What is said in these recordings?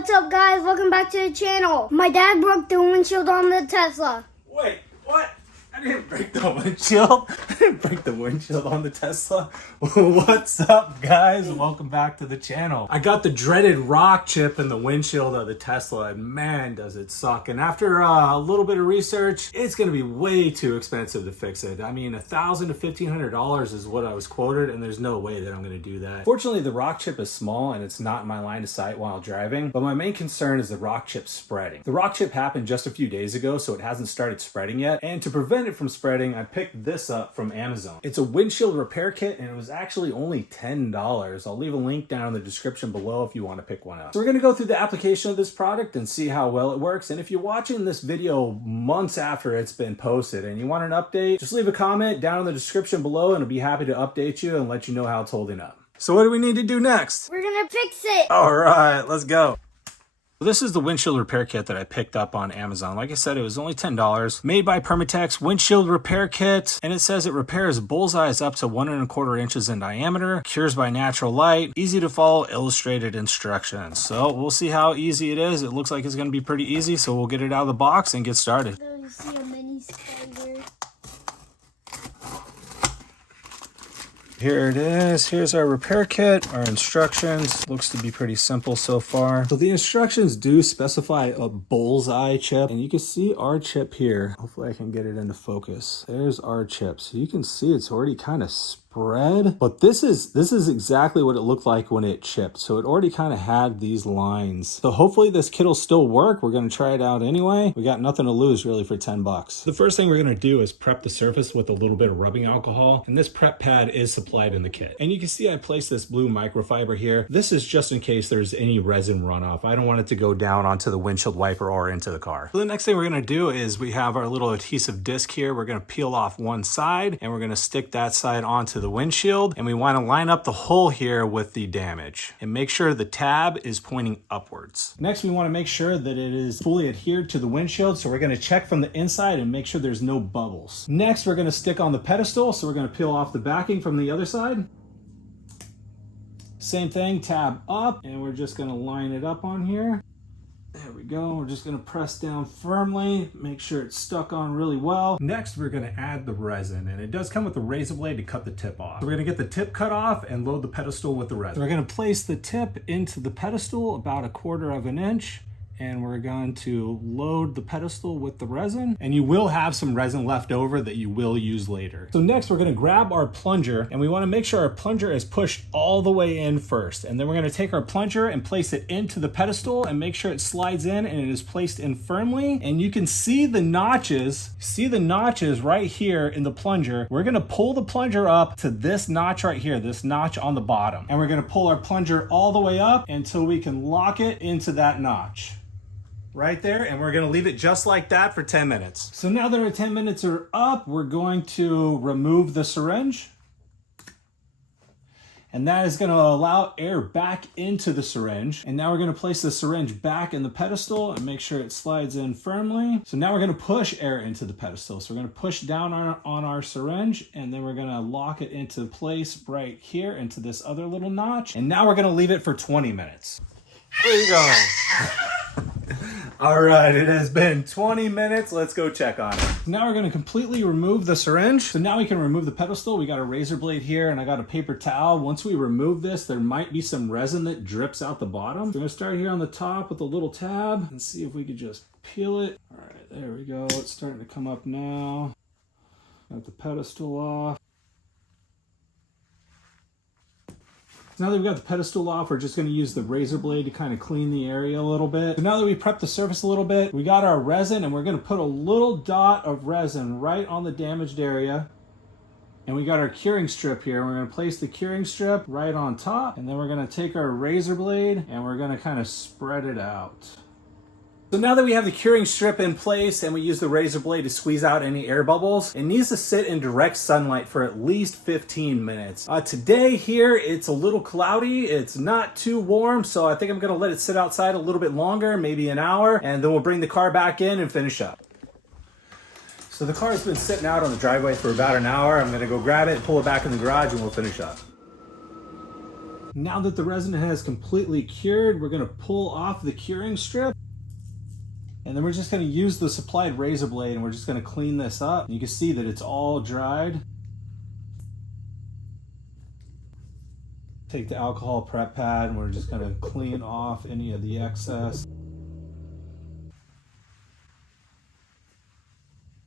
What's up, guys? Welcome back to the channel. My dad broke the windshield on the Tesla. Wait, what? I didn't break the windshield. I didn't break the windshield on the Tesla. What's up, guys? Welcome back to the channel. I got the dreaded rock chip in the windshield of the Tesla, and man, does it suck. And after a little bit of research, it's gonna be way too expensive to fix it. I mean, $1,000 to $1,500 is what I was quoted, and there's no way that I'm gonna do that. Fortunately, the rock chip is small and it's not in my line of sight while driving, but my main concern is the rock chip spreading. The rock chip happened just a few days ago, so it hasn't started spreading yet, and to prevent it from spreading, I picked this up from Amazon. It's a windshield repair kit, and it was actually only $10. I'll leave a link down in the description below if you want to pick one up. So we're going to go through the application of this product and see how well it works. And if you're watching this video months after it's been posted and you want an update, just leave a comment down in the description below and I'll be happy to update you and let you know how it's holding up. So what do we need to do next? We're gonna fix it. All right, let's go. This is the windshield repair kit that I picked up on Amazon. Like I said, it was only $10. Made by Permatex windshield repair kit. And it says it repairs bullseyes up to 1¼ inches in diameter, cures by natural light, easy to follow illustrated instructions. So we'll see how easy it is. It looks like it's gonna be pretty easy. So we'll get it out of the box and get started. You see a mini spider. Here it is. Here's our repair kit, our instructions. Looks to be pretty simple so far. So the instructions do specify a bullseye chip, and you can see our chip here. Hopefully I can get it into focus. There's our chip. So you can see it's already kind of spread, but this is exactly what it looked like when it chipped. So it already kind of had these lines. So hopefully this kit will still work. We're going to try it out anyway. We got nothing to lose really for 10 bucks. The first thing we're going to do is prep the surface with a little bit of rubbing alcohol, and this prep pad is supplied in the kit. And you can see I placed this blue microfiber here. This is just in case there's any resin runoff. I don't want it to go down onto the windshield wiper or into the car. So the next thing we're going to do is we have our little adhesive disc here. We're going to peel off one side and we're going to stick that side onto the windshield, and we want to line up the hole here with the damage and make sure the tab is pointing upwards. Next, we want to make sure that it is fully adhered to the windshield, so we're going to check from the inside and make sure there's no bubbles. Next, we're going to stick on the pedestal, so we're going to peel off the backing from the other side. Same thing, tab up, and we're just going to line it up on here. There we go. We're just going to press down firmly, make sure it's stuck on really well. Next, we're going to add the resin, and it does come with a razor blade to cut the tip off. So we're going to get the tip cut off and load the pedestal with the resin. So we're going to place the tip into the pedestal about 1/4 inch. And we're going to load the pedestal with the resin, and you will have some resin left over that you will use later. So next we're going to grab our plunger, and we want to make sure our plunger is pushed all the way in first. And then we're going to take our plunger and place it into the pedestal and make sure it slides in and it is placed in firmly. And you can see the notches, right here in the plunger. We're going to pull the plunger up to this notch right here, this notch on the bottom. And we're going to pull our plunger all the way up until we can lock it into that notch. Right there, and we're going to leave it just like that for 10 minutes. So now that our 10 minutes are up, we're going to remove the syringe. And that is going to allow air back into the syringe. And now we're going to place the syringe back in the pedestal and make sure it slides in firmly. So now we're going to push air into the pedestal. So we're going to push down on our syringe, and then we're going to lock it into place right here into this other little notch. And now we're going to leave it for 20 minutes. Where are you going? All right, it has been 20 minutes. Let's go check on it. Now we're going to completely remove the syringe. So now we can remove the pedestal. We got a razor blade here and I got a paper towel. Once we remove this, there might be some resin that drips out the bottom. We're going to start here on the top with a little tab and see if we could just peel it. All right, there we go. It's starting to come up now. Got the pedestal off. Now that we've got the pedestal off, we're just going to use the razor blade to kind of clean the area a little bit. So now that we prepped the surface a little bit, we got our resin, and we're going to put a little dot of resin right on the damaged area. And we got our curing strip here. We're going to place the curing strip right on top, and then we're going to take our razor blade and we're going to kind of spread it out. So now that we have the curing strip in place and we use the razor blade to squeeze out any air bubbles, it needs to sit in direct sunlight for at least 15 minutes. Today here, it's a little cloudy. It's not too warm, so I think I'm gonna let it sit outside a little bit longer, maybe an hour, and then we'll bring the car back in and finish up. So the car's been sitting out on the driveway for about an hour. I'm gonna go grab it, pull it back in the garage, and we'll finish up. Now that the resin has completely cured, we're gonna pull off the curing strip. And then we're just gonna use the supplied razor blade and we're just gonna clean this up. You can see that it's all dried. Take the alcohol prep pad and we're just gonna clean off any of the excess.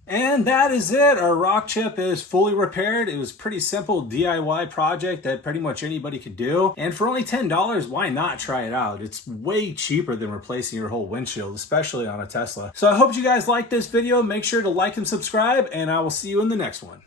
And that is it. Our rock chip is fully repaired. It was a pretty simple DIY project that pretty much anybody could do. And for only $10, why not try it out? It's way cheaper than replacing your whole windshield, especially on a Tesla. So I hope you guys liked this video. Make sure to like and subscribe, and I will see you in the next one.